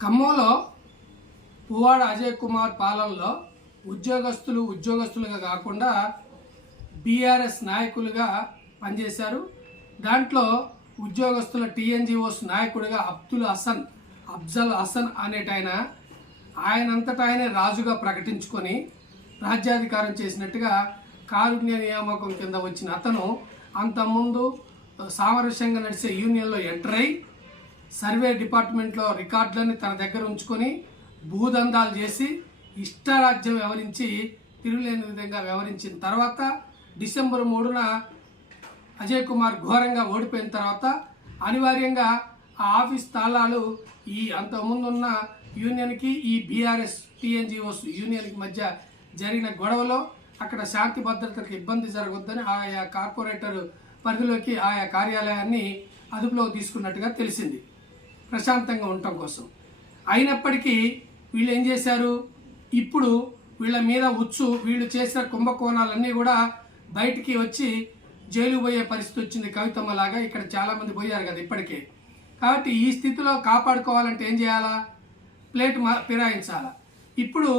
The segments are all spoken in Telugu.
ఖమ్మంలో పువ్వాడ అజయ్ కుమార్ పాలనలో ఉద్యోగస్తులు ఉద్యోగస్తులుగా కాకుండా బీఆర్ఎస్ నాయకులుగా పనిచేశారు. దాంట్లో ఉద్యోగస్తుల టీఎన్జిఓస్ నాయకుడిగా అబ్దుల్ హసన్ అఫ్జల్ హసన్ అనేటాయన ఆయనంతటా ఆయనే రాజుగా ప్రకటించుకొని రాజ్యాధికారం చేసినట్టుగా కారుణ్య నియామకం కింద వచ్చిన అతను అంతకుముందు సామరస్యంగా నడిచే యూనియన్లో ఎంటర్ అయి సర్వే డిపార్ట్మెంట్లో రికార్డులను తన దగ్గర ఉంచుకొని భూదందాలు చేసి ఇష్టారాజ్యం వ్యవహరించి తిరుగులేని విధంగా వ్యవహరించిన తర్వాత డిసెంబర్ మూడున అజయ్ కుమార్ ఘోరంగా ఓడిపోయిన తర్వాత అనివార్యంగా ఆ ఆఫీస్ తాళాలు ఈ అంతకుముందున్న యూనియన్కి ఈ బీఆర్ఎస్ టీఎన్జిఓస్ యూనియన్కి మధ్య జరిగిన గొడవలో అక్కడ శాంతి భద్రతలకు ఇబ్బంది జరగొద్దని ఆయా కార్పొరేటర్ పరిధిలోకి ఆయా కార్యాలయాన్ని అదుపులోకి తీసుకున్నట్టుగా తెలిసింది. ప్రశాంతంగా ఉండటం కోసం. అయినప్పటికీ వీళ్ళు ఏం చేశారు? ఇప్పుడు వీళ్ళ మీద ఉచ్చు వీళ్ళు చేసిన కుంభకోణాలన్నీ కూడా బయటికి వచ్చి జైలు పోయే పరిస్థితి వచ్చింది కవితమ్మ లాగా. ఇక్కడ చాలామంది పోయారు కదా ఇప్పటికే. కాబట్టి ఈ స్థితిలో కాపాడుకోవాలంటే ఏం చేయాలా? ప్లేట్ మా ఫిరాయించాలా? ఇప్పుడు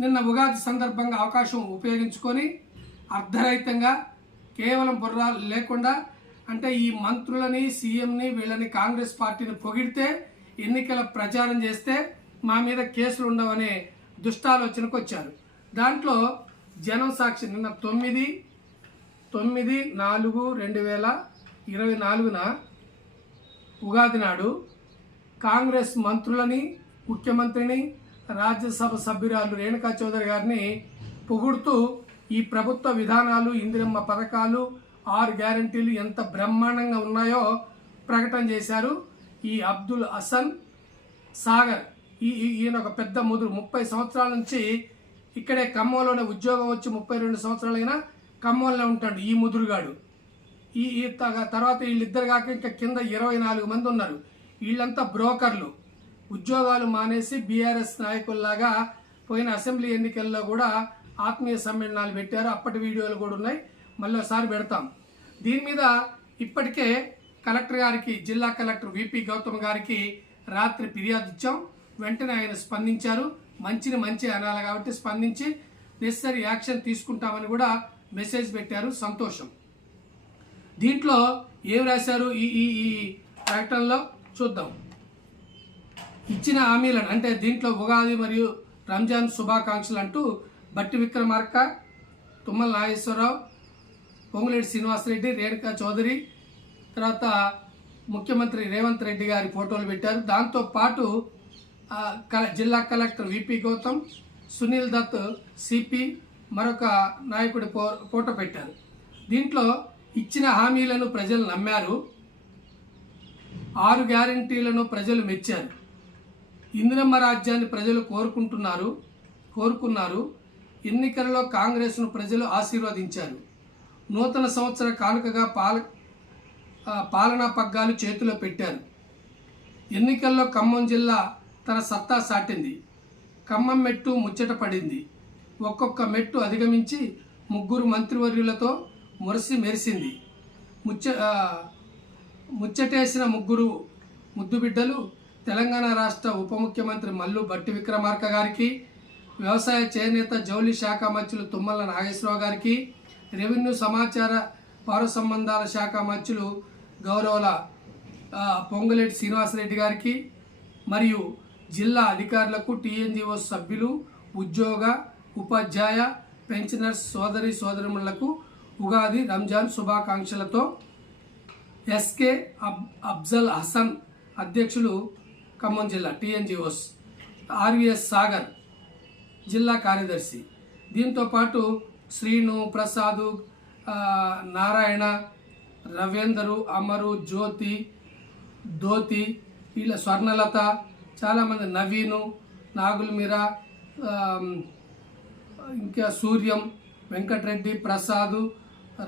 నిన్న ఉగాది సందర్భంగా అవకాశం ఉపయోగించుకొని అర్ధరహితంగా కేవలం బుర్రాలు లేకుండా అంటే ఈ మంత్రులని సీఎంని వీళ్ళని కాంగ్రెస్ పార్టీని పొగిడితే ఎన్నికల ప్రచారం చేస్తే మా మీద కేసులు ఉండవనే దుష్టాలోచనకు వచ్చారు. దాంట్లో జనం సాక్షి నిన్న తొమ్మిది తొమ్మిది నాలుగు రెండు వేల ఇరవై నాలుగున ఉగాది నాడు కాంగ్రెస్ మంత్రులని ముఖ్యమంత్రిని రాజ్యసభ సభ్యురాలు రేణుకా చౌదరి గారిని పొగుడుతూ ఈ ప్రభుత్వ విధానాలు ఇందిరమ్మ పథకాలు ఆరు గ్యారంటీలు ఎంత బ్రహ్మాండంగా ఉన్నాయో ప్రకటన చేశారు ఈ అబ్దుల్ హసన్ సాగర్. ఈ ఈయన ఒక పెద్ద ముదురు. ముప్పై సంవత్సరాల నుంచి ఇక్కడే ఖమ్మంలోనే ఉద్యోగం వచ్చి ముప్పై రెండు సంవత్సరాలైనా ఖమ్మంలో ఉంటాడు ఈ ముదురుగాడు. ఈ ఈ తర్వాత వీళ్ళిద్దరు కాక ఇంకా కింద ఇరవై నాలుగు మంది ఉన్నారు. వీళ్ళంతా బ్రోకర్లు. ఉద్యోగాలు మానేసి బీఆర్ఎస్ నాయకుల్లాగా పోయిన అసెంబ్లీ ఎన్నికల్లో కూడా ఆత్మీయ సమ్మేళనాలు పెట్టారు. అప్పటి వీడియోలు కూడా ఉన్నాయి. మళ్ళీ ఒకసారి పెడతాం. దీని మీద ఇప్పటికే కలెక్టర్ గారికి జిల్లా కలెక్టర్ విపి గౌతమ్ గారికి రాత్రి ఫిర్యాదు ఇచ్చాం. వెంటనే ఆయన స్పందించారు. మంచిని మంచి అనాలి కాబట్టి స్పందించి నెసరీ యాక్షన్ తీసుకుంటామని కూడా మెసేజ్ పెట్టారు. సంతోషం. దీంట్లో ఏం రాశారు? ఈ ఈ ఈ ప్రకటనలో చూద్దాం. ఇచ్చిన హామీలను అంటే దీంట్లో ఉగాది మరియు రంజాన్ శుభాకాంక్షలు అంటూ బట్టి విక్రమార్క తుమ్మల నాగేశ్వరరావు పొంగులేటి శ్రీనివాసరెడ్డి రేణుకా చౌదరి తర్వాత ముఖ్యమంత్రి రేవంత్ రెడ్డి గారి ఫోటోలు పెట్టారు. దాంతో పాటు కల- జిల్లా collector V P Gautam Sunil Dutt CP మరొక నాయకుడి ఫోటో పెట్టారు. దీంట్లో ఇచ్చిన హామీలను ప్రజలు నమ్మారు. ఆరు గ్యారంటీలను ప్రజలు మెచ్చారు. ఇందిరమ్మ రాజ్యాన్ని ప్రజలు కోరుకుంటున్నారు కోరుకున్నారు. ఎన్నికలలో కాంగ్రెస్ను ప్రజలు ఆశీర్వదించారు. నూతన సంవత్సర కానుకగా పాల పాలనా పగ్గాలు చేతిలో పెట్టారు. ఎన్నికల్లో ఖమ్మం జిల్లా తన సత్తా సాటింది. ఖమ్మం మెట్టు ముచ్చట పడింది. ఒక్కొక్క మెట్టు అధిగమించి ముగ్గురు మంత్రివర్యులతో మురిసి మెరిసింది. ముచ్చ ముచ్చటేసిన ముగ్గురు ముద్దుబిడ్డలు తెలంగాణ రాష్ట్ర ఉప ముఖ్యమంత్రి మల్లు బట్టి విక్రమార్క గారికి వ్యవసాయ చేనేత జౌలి శాఖ మంత్రులు తుమ్మల నాగేశ్వరరావు గారికి రెవెన్యూ సమాచార పౌర సంబంధాల శాఖ మంత్రులు గౌరవుల ఆ, పొంగులేటి శ్రీనివాసరెడ్డి గారికి మరియు జిల్లా అధికారులకు టీఎన్జిఓ సభ్యులు ఉద్యోగ ఉపాధ్యాయ పెన్షనర్స్ సోదరి సోదరులకు ఉగాది రంజాన్ శుభాకాంక్షలతో ఎస్కే అబ్ అఫ్జల్ హసన్ అధ్యక్షులు ఖమ్మం జిల్లా టీఎన్జిఓస్ ఆర్విఎస్ సాగర్ జిల్లా కార్యదర్శి. దీంతో పాటు శ్రీను ప్రసాదు నారాయణ రవీందరు అమరు జ్యోతి ధోతి వీళ్ళ స్వర్ణలత చాలామంది నవీను నాగులమీరా ఇంకా సూర్యం వెంకటరెడ్డి ప్రసాద్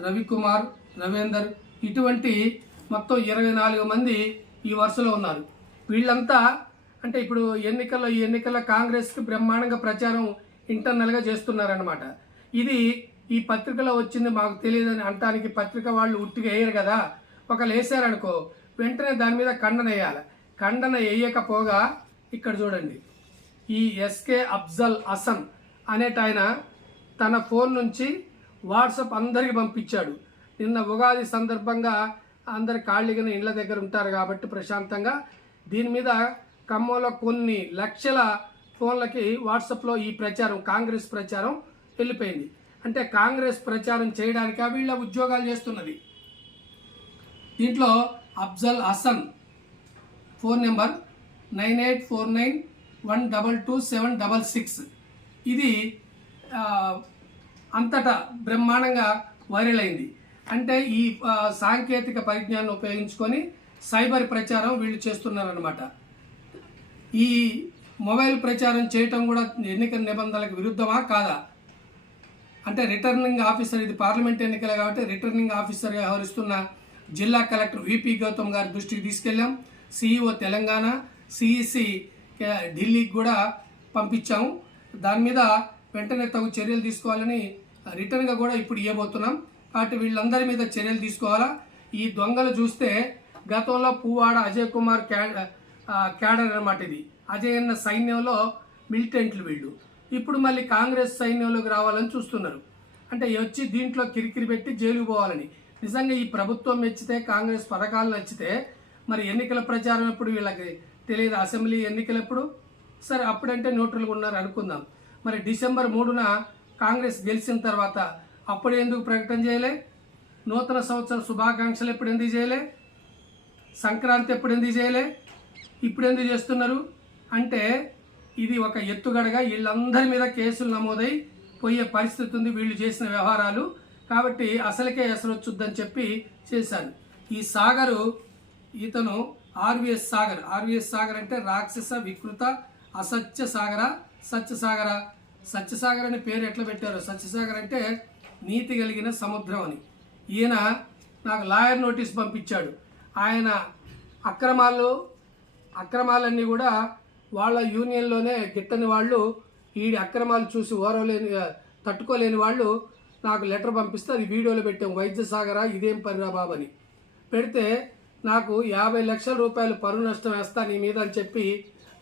రవికుమార్ రవీందర్ ఇటువంటి మొత్తం ఇరవై నాలుగు మంది ఈ వరుసలో ఉన్నారు. వీళ్ళంతా అంటే ఇప్పుడు ఎన్నికల్లో ఈ ఎన్నికల్లో కాంగ్రెస్కి బ్రహ్మాండంగా ప్రచారం ఇంటర్నల్గా చేస్తున్నారనమాట ఇది ఈ పత్రికలో వచ్చింది మాకు తెలియదని అంటానికి పత్రిక వాళ్ళు ఉట్టిగా వేయరు కదా. ఒకళ్ళు వేసారనుకో వెంటనే దాని మీద ఖండన వేయాలి. ఖండన వేయకపోగా ఇక్కడ చూడండి. ఈ ఎస్కే అఫ్జల్ హసన్ అనేట ఆయన తన ఫోన్ నుంచి వాట్సాప్ అందరికి పంపించాడు. నిన్న ఉగాది సందర్భంగా అందరు ఖాళీగా ఇళ్ళ దగ్గర ఉంటారు కాబట్టి ప్రశాంతంగా దీని మీద ఖమ్మంలో కొన్ని లక్షల ఫోన్లకి వాట్సాప్లో ఈ ప్రచారం కాంగ్రెస్ ప్రచారం వెళ్ళిపోయింది అంటే కాంగ్రెస్ ప్రచారం చేయడానికి వీళ్ళ ఉద్యోగాలు చేస్తున్నది. దీంట్లో Afzal Hasan phone number nine eight four nine one double two seven double six. ఇది అంతటా బ్రహ్మాండంగా వైరల్ అయింది. అంటే ఈ సాంకేతిక పరిజ్ఞానం ఉపయోగించుకొని సైబర్ ప్రచారం వీళ్ళు చేస్తున్నారనమాట ఈ మొబైల్ ప్రచారం చేయటం కూడా ఎన్నికల నిబంధనలకు విరుద్ధమా? కాదా? అంటే రిటర్నింగ్ ఆఫీసర్ ఇది పార్లమెంట్ ఎన్నికలే కాబట్టి రిటర్నింగ్ ఆఫీసర్గా వ్యవహరిస్తున్న జిల్లా కలెక్టర్ విపి గౌతమ్ గారి దృష్టికి తీసుకెళ్ళాం. సిఇఓ తెలంగాణ సిఇసి ఢిల్లీకి కూడా పంపించాము. దాని మీద వెంటనే తగు చర్యలు తీసుకోవాలని రిటర్న్గా కూడా ఇప్పుడు ఇవ్వబోతున్నాం కాబట్టి వీళ్ళందరి మీద చర్యలు తీసుకోవాలా? ఈ దొంగలు చూస్తే గతంలో పువ్వాడ అజయ్ కుమార్ క్యాడర్ అనమాట ఇది. అజయ్ అన్న సైన్యంలో మిలిటెంట్లు వీళ్ళు. ఇప్పుడు మళ్ళీ కాంగ్రెస్ సైన్యంలోకి రావాలని చూస్తున్నారు. అంటే వచ్చి దీంట్లో కిరికిరి పెట్టి జైలుకు పోవాలని. నిజంగా ఈ ప్రభుత్వం మెచ్చితే కాంగ్రెస్ పథకాలు నచ్చితే మరి ఎన్నికల ప్రచారం ఎప్పుడు వీళ్ళకి తెలియదు? అసెంబ్లీ ఎన్నికలు ఎప్పుడు? సరే అప్పుడంటే న్యూట్రల్గా ఉన్నారు అనుకుందాం. మరి డిసెంబర్ మూడున కాంగ్రెస్ గెలిచిన తర్వాత అప్పుడు ఎందుకు ప్రకటన చేయలే? నూతన సంవత్సర శుభాకాంక్షలు ఎప్పుడు ఎందుకు చేయలే? సంక్రాంతి ఎప్పుడు ఎందుకు చేయలే? ఇప్పుడు ఎందుకు చేస్తున్నారు? అంటే ఇది ఒక ఎత్తుగడగా వీళ్ళందరి మీద కేసులు నమోదై పోయే పరిస్థితి ఉంది. వీళ్ళు చేసిన వ్యవహారాలు కాబట్టి అసలుకే ఎసరొచ్చుద్దని చెప్పి చేశాను ఈ సాగరు ఇతను ఆర్విఎస్ సాగర్. ఆర్విఎస్ సాగర్ అంటే రాక్షస వికృత అసత్య సాగర? సత్యసాగర సత్యసాగర్ అనే పేరు ఎట్లా పెట్టారు? సత్యసాగర్ అంటే నీతి కలిగిన సముద్రం అని. ఈయన నాకు లాయర్ నోటీస్ పంపించాడు. ఆయన అక్రమాలు అక్రమాలన్నీ కూడా వాళ్ళ యూనియన్లోనే గిట్టని వాళ్ళు ఈ అక్రమాలు చూసి ఓరవలేని తట్టుకోలేని వాళ్ళు నాకు లెటర్ పంపిస్తే అది వీడియోలో పెట్టాం. వైద్యసాగరా ఇదేం పనిరా బాబని. పెడితే నాకు యాభై లక్షల రూపాయలు పరువు నష్టం వేస్తా నీ మీద అని చెప్పి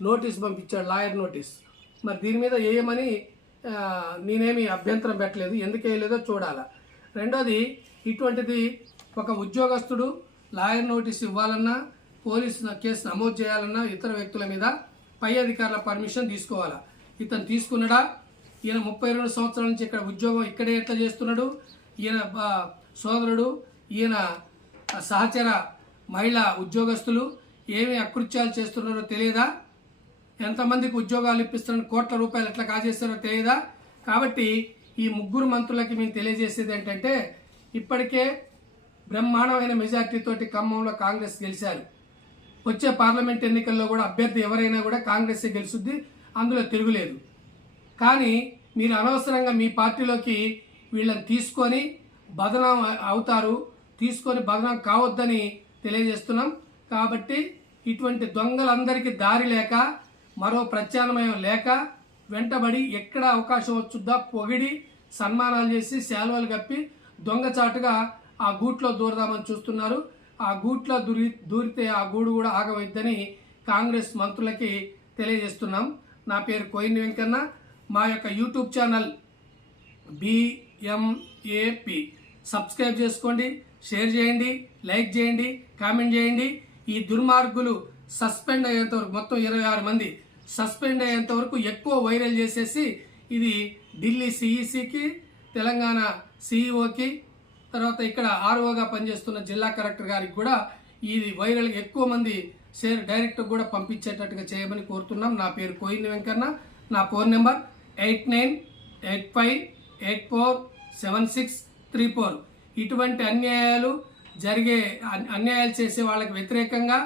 నోటీస్ పంపించాడు లాయర్ నోటీస్ మరి దీని మీద వేయమని నేనేమి అభ్యంతరం పెట్టలేదు ఎందుకు వేయలేదో చూడాలా. రెండోది ఇటువంటిది ఒక ఉద్యోగస్తుడు లాయర్ నోటీస్ ఇవ్వాలన్నా పోలీసు కేసు నమోదు చేయాలన్నా ఇతర వ్యక్తుల మీద పై అధికారుల పర్మిషన్ తీసుకోవాలా? ఇతను తీసుకున్నాడా? ఈయన ముప్పై రెండు సంవత్సరాల నుంచి ఇక్కడ ఉద్యోగం ఇక్కడే ఎట్లా చేస్తున్నాడు? ఈయన సోదరుడు ఈయన సహచర మహిళా ఉద్యోగస్తులు ఏమి అకృత్యాలు చేస్తున్నారో తెలియదా? ఎంతమందికి ఉద్యోగాలు ఇప్పిస్తున్న కోట్ల రూపాయలు ఎట్లా కాజేస్తారో తెలియదా? కాబట్టి ఈ ముగ్గురు మంత్రులకి మేము తెలియజేసేది ఏంటంటే ఇప్పటికే బ్రహ్మాండమైన మెజార్టీతోటి ఖమ్మంలో కాంగ్రెస్ గెలిచారు. వచ్చే పార్లమెంట్ ఎన్నికల్లో కూడా అభ్యర్థి ఎవరైనా కూడా కాంగ్రెస్ గెలుస్తుంది అందులో తిరుగులేదు కానీ మీరు అనవసరంగా మీ పార్టీలోకి వీళ్ళని తీసుకొని బదనాం అవుతారు తీసుకొని బదనాం కావద్దని తెలియజేస్తున్నాం. కాబట్టి ఇటువంటి దొంగలందరికీ దారి లేక మరో ప్రత్యామ్నాయం లేక వెంటబడి ఎక్కడ అవకాశం వచ్చుద్దా పొగిడి సన్మానాలు చేసి శాలువాలు కప్పి దొంగచాటుగా ఆ గూట్లో దూరదామని చూస్తున్నారు. ఆ గూట్లో దూరి దూరితే ఆ గూడు కూడా ఆగవద్దని కాంగ్రెస్ మంత్రులకి తెలియజేస్తున్నాం. నా పేరు కోయిన్ వెంకన్న. మా యొక్క యూట్యూబ్ ఛానల్ బిఎంఏపి సబ్స్క్రైబ్ చేసుకోండి షేర్ చేయండి లైక్ చేయండి కామెంట్ చేయండి. ఈ దుర్మార్గులు సస్పెండ్ అయ్యేంత వరకు మొత్తం ఇరవై ఆరు మంది సస్పెండ్ అయ్యేంత వరకు ఎక్కువ వైరల్ చేసేసి ఇది ఢిల్లీ సిఈసికి తెలంగాణ సిఈఓకి తర్వాత ఇక్కడ ఆర్ఓగా పనిచేస్తున్న జిల్లా కలెక్టర్ గారికి కూడా ఇది వైరల్ ఎక్కువ మంది షేర్ డైరెక్ట్ కూడా పంపించేటట్టుగా చేయమని కోరుతున్నాం. నా పేరు కోయిన్ వెంకన్న. నా phone number eight nine eight five eight four seven six three four. ఇటువంటి అన్యాయాలు జరిగే అన్యాయాలు చేసే వాళ్ళకి వ్యతిరేకంగా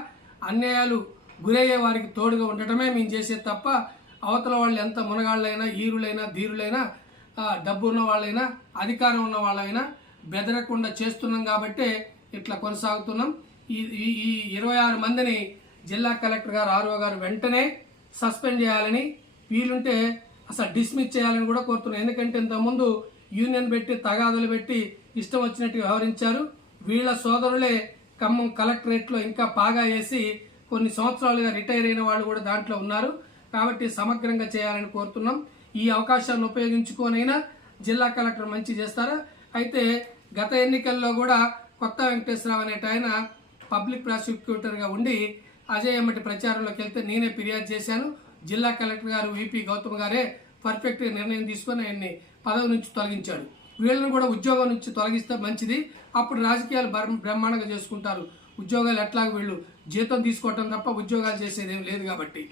అన్యాయాలు గురయ్యే వారికి తోడుగా ఉండటమే మేము చేసేది తప్ప అవతల వాళ్ళు ఎంత మునగాళ్ళైనా ఈరులైనా ధీరులైనా డబ్బు ఉన్న వాళ్ళైనా అధికారం ఉన్న వాళ్ళైనా బెదరకుండా చేస్తున్నాం కాబట్టే ఇట్లా కొనసాగుతున్నాం. ఈ ఈ- ఇరవై ఆరు మందిని జిల్లా కలెక్టర్ గారు ఆర్ఓ గారు వెంటనే సస్పెండ్ చేయాలని వీలుంటే అసలు డిస్మిస్ చేయాలని కూడా కోరుతున్నాం. ఎందుకంటే ఇంతకుముందు యూనియన్ పెట్టి తగాదులు పెట్టి ఇష్టం వచ్చినట్టు వ్యవహరించారు. వీళ్ళ సోదరులే ఖమ్మం కలెక్టరేట్లో ఇంకా పాగా వేసి కొన్ని సంవత్సరాలుగా రిటైర్ అయిన వాళ్ళు కూడా దాంట్లో ఉన్నారు. కాబట్టి సమగ్రంగా చేయాలని కోరుతున్నాం. ఈ అవకాశాన్ని ఉపయోగించుకోనైనా జిల్లా కలెక్టర్ మంచి చేస్తారా? అయితే గత ఎన్నికల్లో కూడా కొత్త వెంకటేశ్వరరావు అనేట ఆయన పబ్లిక్ ప్రాసిక్యూటర్గా ఉండి అజయ్ ఎమ్మటి ప్రచారంలోకి వెళ్తే నేనే ఫిర్యాదు చేశాను. జిల్లా కలెక్టర్ గారు విపి గౌతమ్ గారే పర్ఫెక్ట్గా నిర్ణయం తీసుకొని ఆయన్ని పదవి నుంచి తొలగించాడు. వీళ్ళని కూడా ఉద్యోగం నుంచి తొలగిస్తే మంచిది. అప్పుడు రాజకీయాలు బ్రహ్మాండంగా చేసుకుంటారు. ఉద్యోగాలు ఎట్లాగ వీళ్ళు జీతం తీసుకోవటం తప్ప ఉద్యోగాలు చేసేది లేదు కాబట్టి.